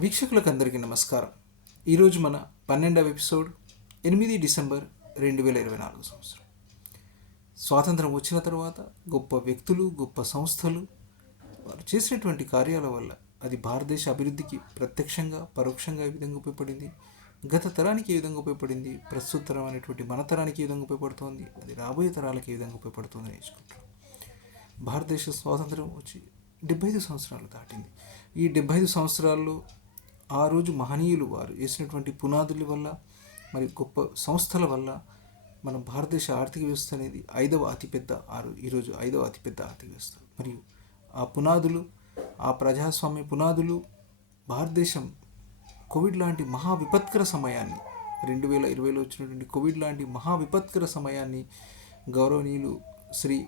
వీక్షకులకు అందరికీ నమస్కారం. ఈరోజు మన 12వ ఎపిసోడ్ 8 డిసెంబర్ 2024 సంవత్సరం. స్వాతంత్రం వచ్చిన తర్వాత గొప్ప వ్యక్తులు, గొప్ప సంస్థలు వారు చేసినటువంటి కార్యాల వల్ల అది భారతదేశ అభివృద్ధికి ప్రత్యక్షంగా పరోక్షంగా ఏ విధంగా ఉపయోగపడింది, గత తరానికి ఏ విధంగా ఉపయోగపడింది, ప్రస్తుత తరం అనేటువంటి మన తరానికి ఏ విధంగా ఉపయోగపడుతుంది, అది రాబోయే తరాలకు ఏ విధంగా ఉపయోగపడుతుంది నేర్చుకుంటాం. భారతదేశ స్వాతంత్రం వచ్చి 75 సంవత్సరాలు దాటింది. ఈ 75 సంవత్సరాల్లో ఆ రోజు మహనీయులు వారు వేసినటువంటి పునాదుల వల్ల మరి గొప్ప సంస్థల వల్ల మన భారతదేశ ఆర్థిక వ్యవస్థ అనేది ఈరోజు ఐదవ అతిపెద్ద ఆర్థిక వ్యవస్థ. మరియు ఆ పునాదులు, ఆ ప్రజాస్వామ్య పునాదులు భారతదేశం కోవిడ్ లాంటి మహా విపత్కర సమయాన్ని 2020లో వచ్చినటువంటి కోవిడ్ లాంటి మహా విపత్కర సమయాన్ని గౌరవనీయులు శ్రీ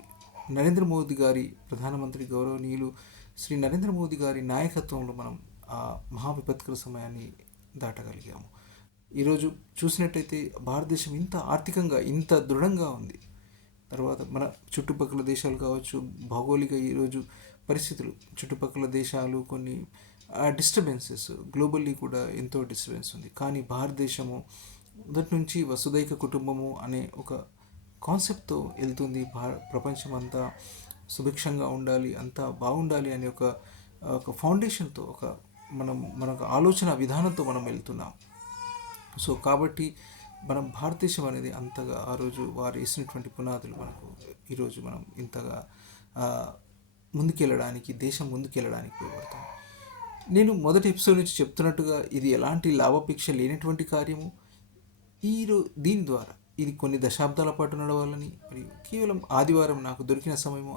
నరేంద్ర మోదీ గారి ప్రధానమంత్రి గౌరవనీయులు శ్రీ నరేంద్ర మోదీ గారి నాయకత్వంలో మనం ఆ మహా విపత్కర సమయాన్ని దాటగలిగాము. ఈరోజు చూసినట్టయితే భారతదేశం ఇంత ఆర్థికంగా ఇంత దృఢంగా ఉంది. తర్వాత మన చుట్టుపక్కల దేశాలు కావచ్చు, భౌగోళిక ఈరోజు పరిస్థితులు, చుట్టుపక్కల దేశాలు కొన్ని డిస్టర్బెన్సెస్, గ్లోబల్లీ కూడా ఎంతో డిస్టర్బెన్స్ ఉంది. కానీ భారతదేశము మొదటి నుంచి వసుదైక కుటుంబము అనే ఒక కాన్సెప్ట్తో వెళ్తుంది. ప్రపంచం అంతా సుభిక్షంగా ఉండాలి, అంతా బాగుండాలి అనే ఒక ఫౌండేషన్తో మనకు ఆలోచన విధానంతో మనం వెళ్తున్నాం. సో కాబట్టి మనం భారతదేశం అనేది అంతగా ఆ రోజు వారు వేసినటువంటి పునాదులు మనకు ఈరోజు మనం ఇంతగా దేశం ముందుకెళ్ళడానికి ఉపయోగపడతాం. నేను మొదటి ఎపిసోడ్ నుంచి చెప్తున్నట్టుగా ఇది ఎలాంటి లాభాపేక్ష లేనటువంటి కార్యము. దీని ద్వారా ఇది కొన్ని దశాబ్దాల పాటు నడవాలని మరియు కేవలం ఆదివారం నాకు దొరికిన సమయము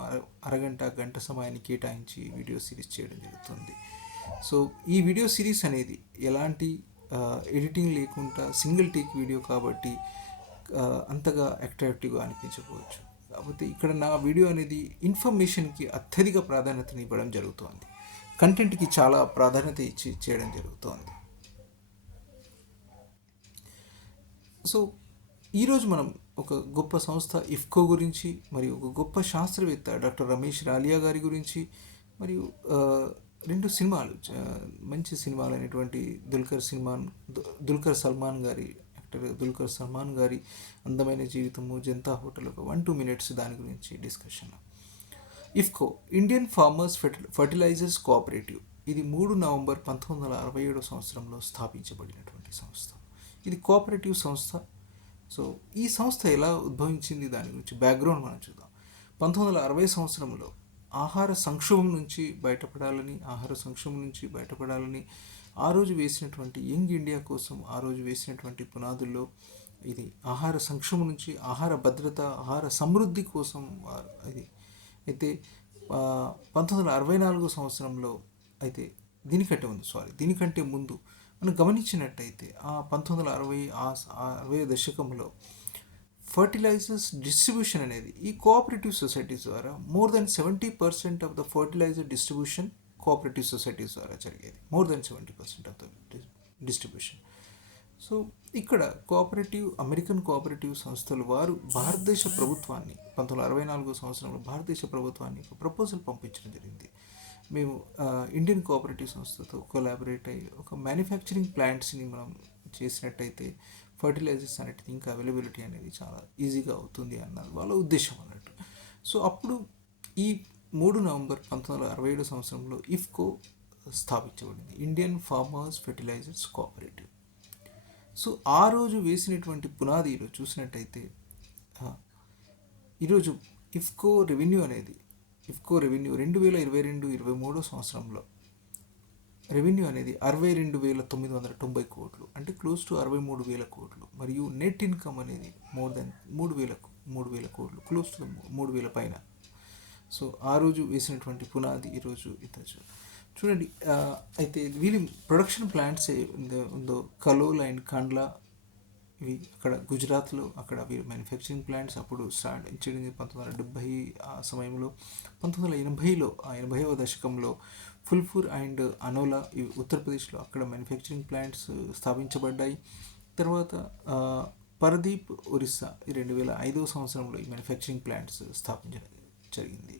గంట సమయాన్ని కేటాయించి వీడియో సిరీస్ చేయడం జరుగుతుంది. సో ఈ వీడియో సిరీస్ అనేది ఎలాంటి ఎడిటింగ్ లేకుండా సింగిల్ టేక్ వీడియో కాబట్టి అంతగా అట్రాక్టివ్గా అనిపించకపోవచ్చు. కాకపోతే ఇక్కడ నా వీడియో అనేది ఇన్ఫర్మేషన్కి అత్యధిక ప్రాధాన్యతను ఇవ్వడం జరుగుతోంది. కంటెంట్కి చాలా ప్రాధాన్యత ఇచ్చి చేయడం జరుగుతోంది. సో ఈరోజు మనం ఒక గొప్ప సంస్థ ఇఫ్కో గురించి మరియు ఒక గొప్ప శాస్త్రవేత్త డాక్టర్ రమేష్ రాలియా గారి గురించి మరియు రెండు సినిమాలు, మంచి సినిమాలు అయినటువంటి దుల్కర్ సల్మాన్ గారి అందమైన జీవితము, జనతా హోటల్, ఒక 1-2 minutes దాని గురించి discussion. IFFCO Indian farmers fertilizers cooperative, ఇది 3 నవంబర్ 1967 సంవత్సరంలో స్థాపించబడినటువంటి సంస్థ. ఇది కోఆపరేటివ్ సంస్థ. సో ఈ సంస్థ ఎలా ఉద్భవించింది దాని గురించి బ్యాక్గ్రౌండ్ మనం చూద్దాం. 1960 సంవత్సరంలో ఆహార సంక్షోభం నుంచి బయటపడాలని ఆ రోజు వేసినటువంటి యంగ్ ఇండియా కోసం ఆ రోజు వేసినటువంటి పునాదుల్లో ఇది ఆహార సంక్షోభం నుంచి ఆహార భద్రత, ఆహార సమృద్ధి కోసం ఇది అయితే 1964 సంవత్సరంలో అయితే దీనికంటే ముందు మనం గమనించినట్టయితే ఆ 1960 దశకంలో ఫర్టిలైజర్స్ డిస్ట్రిబ్యూషన్ అనేది ఈ కోఆపరేటివ్ సొసైటీస్ ద్వారా more than 70% of the fertilizer distribution cooperative societies ద్వారా జరిగేది. More than 70% of the distribution. So ఇక్కడ అమెరికన్ కోఆపరేటివ్ సంస్థలు వారు భారతదేశ ప్రభుత్వాన్ని 1964 సంవత్సరంలో భారతదేశ ప్రభుత్వాన్ని ఒక ప్రపోజల్ పంపించడం జరిగింది. మేము ఇండియన్ కోఆపరేటివ్ సంస్థతో కొలాబరేట్ అయ్యి ఒక మ్యానుఫ్యాక్చరింగ్ ప్లాంట్స్ని మనం చేసినట్టయితే ఫర్టిలైజర్స్ అనేటిది ఇంకా అవైలబిలిటీ అనేది చాలా ఈజీగా అవుతుంది అన్నది వాళ్ళ ఉద్దేశం అన్నట్టు. సో అప్పుడు ఈ 3 నవంబర్ 1967 సంవత్సరంలో ఇఫ్కో స్థాపించబడింది, Indian farmers fertilizers cooperative. So ఆ రోజు వేసినటువంటి పునాది ఈరోజు చూసినట్టయితే ఈరోజు ఇఫ్కో రెవెన్యూ 2022-23 సంవత్సరంలో రెవెన్యూ అనేది 62,990 కోట్లు, అంటే క్లోజ్ టు 63,000 కోట్లు. మరియు నెట్ ఇన్కమ్ అనేది మోర్ దెన్ 3,000 కోట్లు, క్లోజ్ టు 3,000 పైన. సో ఆ రోజు వేసినటువంటి పునాది ఈరోజు చూడండి. అయితే వీళ్ళు ప్రొడక్షన్ ప్లాంట్స్ ఉందో కలోల్ అండ్ కాండ్లా, ఇవి అక్కడ గుజరాత్లో అక్కడ వీరు మ్యానుఫ్యాక్చరింగ్ ప్లాంట్స్ అప్పుడు స్టార్ట్ చేయడం 1970 ఆ సమయంలో. 1980లో 80వ దశకంలో ఫుల్పూర్ అండ్ అనోలా ఇవి ఉత్తరప్రదేశ్లో అక్కడ మ్యానుఫ్యాక్చరింగ్ ప్లాంట్స్ స్థాపించబడ్డాయి. తర్వాత పరదీప్ ఒరిస్సా 2005వ సంవత్సరంలో ఈ మ్యానుఫ్యాక్చరింగ్ ప్లాంట్స్ స్థాపించడం జరిగింది.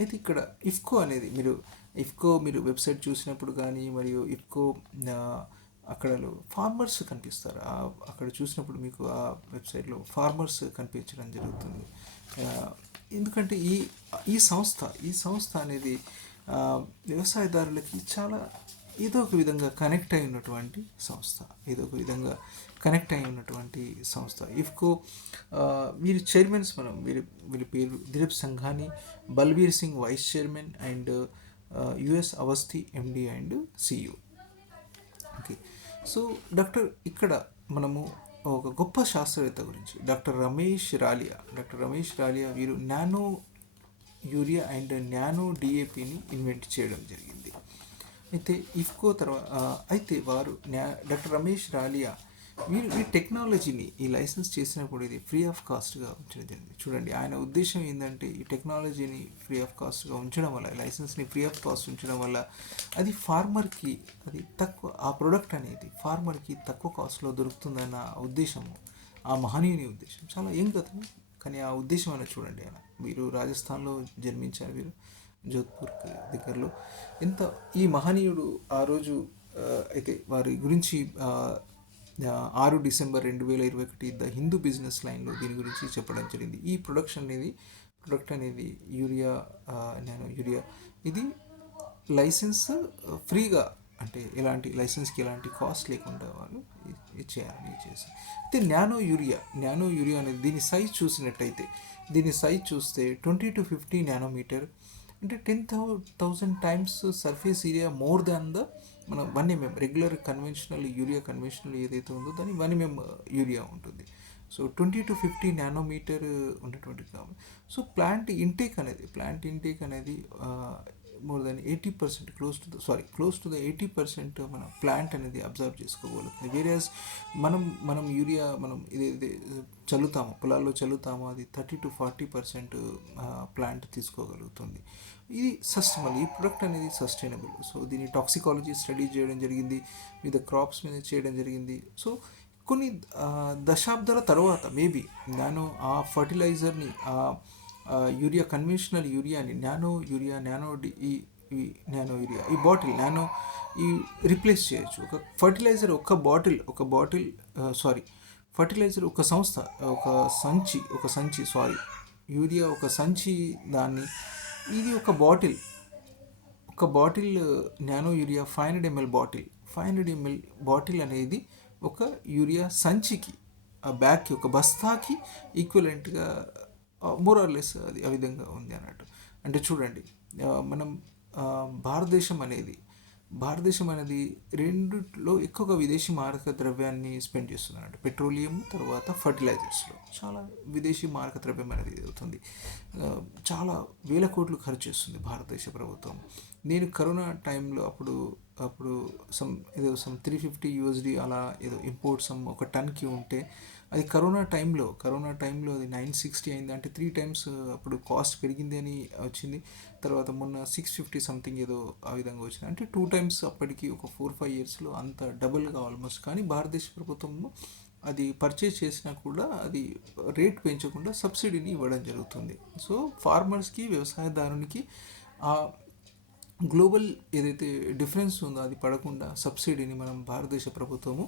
అయితే ఇక్కడ ఇఫ్కో అనేది మీరు ఇఫ్కో మీరు వెబ్సైట్ చూసినప్పుడు కానీ మరియు ఇఫ్కో అక్కడలో ఫార్మర్స్ కనిపిస్తారు. అక్కడ చూసినప్పుడు మీకు ఆ వెబ్సైట్లో ఫార్మర్స్ కనిపించడం జరుగుతుంది. ఆ, ఎందుకంటే ఈ సంస్థ అనేది ఆ, వ్యవసాయదారులకి చాలా ఏదో ఒక విధంగా కనెక్ట్ అయి ఉన్నటువంటి సంస్థ. ఏదో ఒక విధంగా కనెక్ట్ అయి ఉన్నటువంటి సంస్థ. ఇఫ్కో వీరి చైర్మన్స్ వీరి పేరు Dilip Sanghani, Balbir Singh vice chairman and U S Awasthi MD and CEO. Okay. So ఇక్కడ మనము ఒక గొప్ప శాస్త్రవేత్త గురించి డాక్టర్ రమేష్ రాలియా వీరు నానో యూరియా అండ్ నానో డిఏపిని ఇన్వెంట్ చేయడం జరిగింది. అయితే ఇఫ్కో తర్వాత అయితే డాక్టర్ రమేష్ రాలియా వీరు ఈ టెక్నాలజీని ఈ లైసెన్స్ చేసినప్పుడు ఇది ఫ్రీ ఆఫ్ కాస్ట్గా ఉంచడం జరిగింది. చూడండి, ఆయన ఉద్దేశం ఏంటంటే ఈ టెక్నాలజీని ఫ్రీ ఆఫ్ కాస్ట్గా ఉంచడం వల్ల, లైసెన్స్ని ఫ్రీ ఆఫ్ కాస్ట్ ఉంచడం వల్ల అది ఫార్మర్కి అది తక్కువ, ఆ ప్రొడక్ట్ అనేది ఫార్మర్కి తక్కువ కాస్ట్లో దొరుకుతుందన్న ఉద్దేశము ఆ మహనీయుని ఉద్దేశం. చాలా ఏం కదా, కానీ ఆ ఉద్దేశం అనేది చూడండి. ఆయన వీరు రాజస్థాన్లో జన్మించారు, వీరు జోధ్పూర్ దగ్గరలో. ఎంత ఈ మహనీయుడు ఆ రోజు అయితే వారి గురించి 6 డిసెంబర్ 2021 ద హిందూ బిజినెస్ లైన్లో దీని గురించి చెప్పడం జరిగింది. ఈ ప్రొడక్ట్ అనేది నానో యూరియా ఇది లైసెన్స్ ఫ్రీగా, అంటే లైసెన్స్కి ఎలాంటి కాస్ట్ లేకుండా వాళ్ళు ఇచ్చేయాలని చేశారు. అయితే నానో యూరియా అనేది దీని సైజ్ చూసినట్టయితే, దీని సైజ్ చూస్తే 20 to 50 నానోమీటర్, అంటే 10,000 times surface area more than the మన 1 mm రెగ్యులర్ కన్వెన్షనల్ ఏదైతే ఉందో దాని 1 mm యూరియా ఉంటుంది. సో 20 to 50 నానోమీటర్ ఉన్నటువంటి గ్రామం. సో ప్లాంట్ ఇంటేక్ అనేది more than 80%, close to the 80% మన ప్లాంట్ అనేది అబ్జర్వ్ చేసుకోగలుగుతుంది. వేరేస్ మనం యూరియా ఇదైతే పొలాల్లో చల్లుతామో అది 30 to 40% ప్లాంట్ తీసుకోగలుగుతుంది. ఇది ఈ ప్రొడక్ట్ అనేది సస్టైనబుల్. సో దీని టాక్సికాలజీ స్టడీ చేయడం జరిగింది, వివిధ క్రాప్స్ మీద చేయడం జరిగింది. సో కొన్ని దశాబ్దాల తర్వాత మేబీ ఆ ఫర్టిలైజర్ని కన్వెన్షనల్ యూరియాని నానో యూరియా ఈ బాటిల్ రీప్లేస్ చేయొచ్చు. ఒక ఫర్టిలైజర్ ఫర్టిలైజర్ ఒక సంస్థ ఒక సంచి యూరియా ఒక సంచి, దాన్ని ఇది ఒక bottle nano urea 500 ml bottle అనేది ఒక యూరియా సంచికి, ఆ బ్యాగ్కి, ఒక బస్తాకి ఈక్వలెంట్గా మోరార్లెస్ అది ఆ విధంగా ఉంది అన్నట్టు. అంటే చూడండి, మనం భారతదేశం అనేది రెండిట్లో ఎక్కువగా విదేశీ మారక ద్రవ్యాన్ని స్పెండ్ చేస్తుంది అన్నట్టు. పెట్రోలియం తర్వాత ఫర్టిలైజర్స్లో చాలా విదేశీ మారక ద్రవ్యం అనేది అవుతుంది. చాలా వేల కోట్లు ఖర్చు చేస్తుంది భారతదేశ ప్రభుత్వం. నేను కరోనా టైంలో అప్పుడు సమ్ 350 అలా ఏదో ఇంపోర్ట్ ఒక టన్కి ఉంటే, అది కరోనా టైంలో అది 960 అయింది. అంటే 3 times అప్పుడు కాస్ట్ పెరిగింది అని వచ్చింది. తర్వాత మొన్న 650 సంథింగ్ ఏదో ఆ విధంగా వచ్చింది. అంటే 2 times అప్పటికి ఒక 4-5 yearsలో అంత డబుల్గా ఆల్మోస్ట్. కానీ భారతదేశ ప్రభుత్వము అది పర్చేజ్ చేసినా కూడా అది రేట్ పెంచకుండా సబ్సిడీని ఇవ్వడం జరుగుతుంది. సో ఫార్మర్స్కి, వ్యవసాయదారునికి ఆ గ్లోబల్ ఏదైతే డిఫరెన్స్ ఉందో అది పడకుండా సబ్సిడీని మనం భారతదేశ ప్రభుత్వము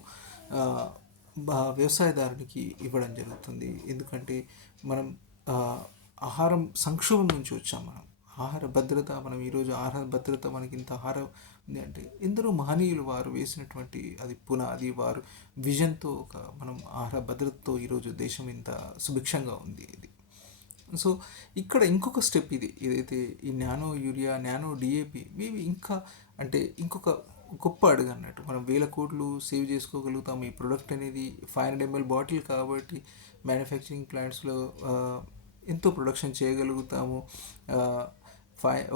వ్యవసాయదారునికి ఇవ్వడం జరుగుతుంది. ఎందుకంటే మనం ఆహారం సంక్షోభం నుంచి వచ్చాం. మనం ఈరోజు ఆహార భద్రత, మనకి ఇంత ఆహారం ఉంది అంటే ఎందరో మహనీయులు వారు వేసినటువంటి అది పునాది, వారు విజన్తో మనం ఆహార భద్రతతో ఈరోజు దేశం ఇంత సుభిక్షంగా ఉంది. ఇది సో ఇక్కడ ఇంకొక స్టెప్ ఏదైతే ఈ నానో యూరియా, నానో డిఏపి ఇవి ఇంకొక గొప్ప అడుగు అన్నట్టు. మనం వేల కోట్లు సేవ్ చేసుకోగలుగుతాము. ఈ ప్రొడక్ట్ అనేది 500 ml బాటిల్ కాబట్టి మ్యానుఫ్యాక్చరింగ్ ప్లాంట్స్లో ఎంతో ప్రొడక్షన్ చేయగలుగుతాము.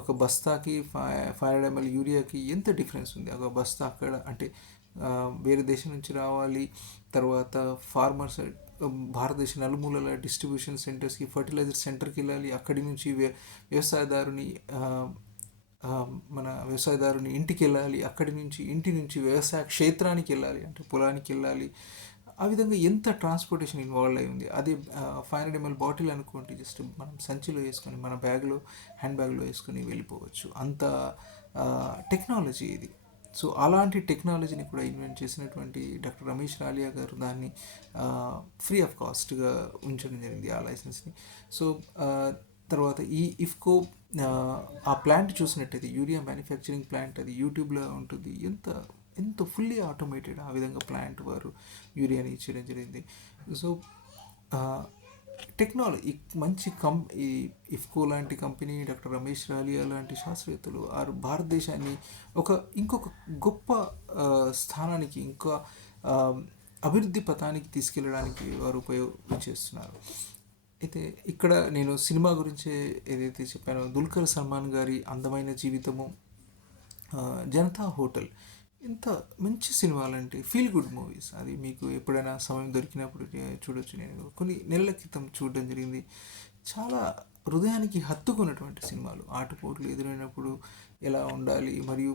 ఒక బస్తాకి 500 ml యూరియాకి ఎంత డిఫరెన్స్ ఉంది. ఒక బస్తా అక్కడ అంటే వేరే దేశం నుంచి రావాలి. తర్వాత ఫార్మర్స్ భారతదేశ నలుమూలల డిస్ట్రిబ్యూషన్ సెంటర్స్కి, ఫర్టిలైజర్ సెంటర్కి వెళ్ళాలి. అక్కడి నుంచి మన వ్యవసాయదారుని ఇంటికి వెళ్ళాలి. ఇంటి నుంచి వ్యవసాయ క్షేత్రానికి వెళ్ళాలి, అంటే పొలానికి వెళ్ళాలి. ఆ విధంగా ఎంత ట్రాన్స్పోర్టేషన్ ఇన్వాల్వ్ అయి ఉంది. అదే 500 ml బాటిల్ అనుకోండి, జస్ట్ మనం సంచిలో వేసుకొని మన హ్యాండ్ బ్యాగ్లో వేసుకొని వెళ్ళిపోవచ్చు. అంత టెక్నాలజీ ఇది. సో అలాంటి టెక్నాలజీని కూడా ఇన్వెంట్ చేసినటువంటి డాక్టర్ రమేష్ రాలియా గారు దాన్ని ఫ్రీ ఆఫ్ కాస్ట్గా ఉంచడం జరిగింది ఆ లైసెన్స్ని. సో తర్వాత ఈ ఇఫ్కో ఆ ప్లాంట్ చూసినట్టయితే యూరియా మ్యానుఫ్యాక్చరింగ్ ప్లాంట్ అది యూట్యూబ్లో ఉంటుంది. ఎంతో ఫుల్లీ ఆటోమేటెడ్ ఆ విధంగా ప్లాంట్ వారు యూరియాని ఇచ్చడం జరిగింది. సో టెక్నాలజీ మంచి ఈ ఇఫ్కో లాంటి కంపెనీ, డాక్టర్ రమేష్ రాలియా లాంటి శాస్త్రవేత్తలు భారతదేశాన్ని ఇంకొక గొప్ప స్థానానికి, ఇంకా అభివృద్ధి పథానికి తీసుకెళ్ళడానికి వారు ఉపయోగం చేస్తున్నారు. అయితే ఇక్కడ నేను సినిమా గురించి ఏదైతే చెప్పానో, దుల్కర్ సల్మాన్ గారి అందమైన జీవితము, జనతా హోటల్, ఇంత మంచి సినిమాలంటే ఫీల్ గుడ్ మూవీస్. అది మీకు ఎప్పుడైనా సమయం దొరికినప్పుడు చూడొచ్చు. నేను కొన్ని నెలల క్రితం చూడడం జరిగింది. చాలా హృదయానికి హత్తుకున్నటువంటి సినిమాలు. ఆటుపోట్లు ఎదురైనప్పుడు ఎలా ఉండాలి, మరియు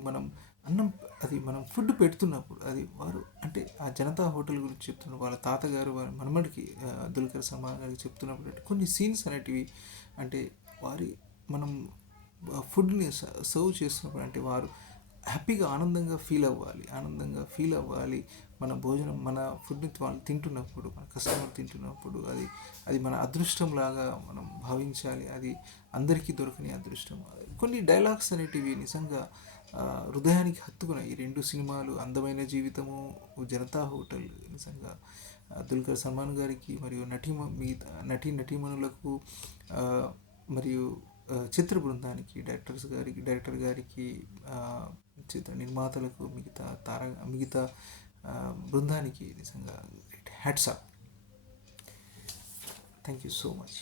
మనం ఫుడ్ పెడుతున్నప్పుడు అది వారు అంటే ఆ జనతా హోటల్ గురించి చెప్తున్నారు. వాళ్ళ తాతగారు వారి మనమడికి దుల్కర్ సల్మాన్ గారికి చెప్తున్నప్పుడు అంటే కొన్ని సీన్స్ అనేటివి అంటే మనం ఫుడ్ని సర్వ్ చేస్తున్నప్పుడు అంటే వారు హ్యాపీగా ఆనందంగా ఫీల్ అవ్వాలి. మన భోజనం, మన ఫుడ్ని వాళ్ళు తింటున్నప్పుడు, మన కస్టమర్ తింటున్నప్పుడు అది మన అదృష్టంలాగా మనం భావించాలి. అది అందరికీ దొరకని అదృష్టం. కొన్ని డైలాగ్స్ అనేటివి నిజంగా హృదయానికి హత్తుకున్నాయి. ఈ రెండు సినిమాలు, అందమైన జీవితము, జనతా హోటల్, నిజంగా దుల్కర్ సల్మాన్ గారికి మరియు నటీమణులకు మరియు చిత్ర బృందానికి, డైరెక్టర్ గారికి, చిత్ర నిర్మాతలకు, మిగతా బృందానికి నిజంగా hats off. Thank you so much.